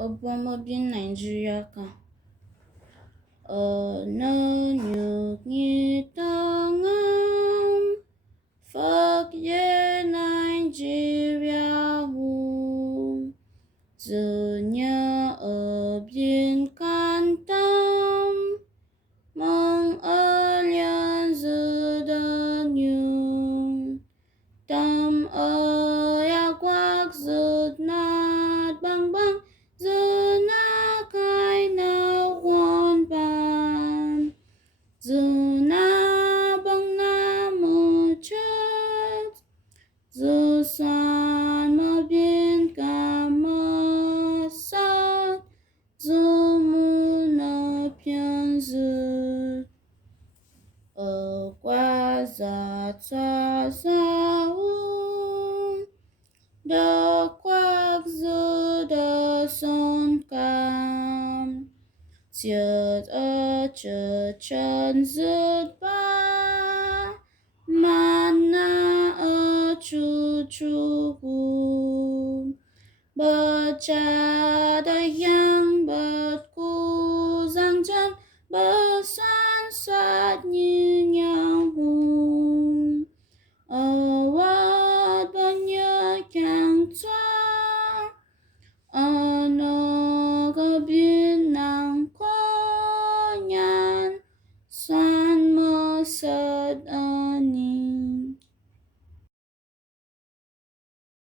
Obama bin Nigeria ka na nhược như ta ngắm Phật ye Nigeria hùng giờ nhà ở biên can tâm mong ở liên giờ đơn nhung tâm ở ya quắc giờ nát băng băng giờ na cái nào quan bàn giờ na băng na mơ chết giờ san mà biên cả mơ sát giờ mưa na phiền giờ ở qua già cha sa đã quắc giờ đã son cam Chợt ở chợt chân rớt ba Mana ở chu chu hùng Bờ cha đại yang bật cu giang chân Bờ san sát như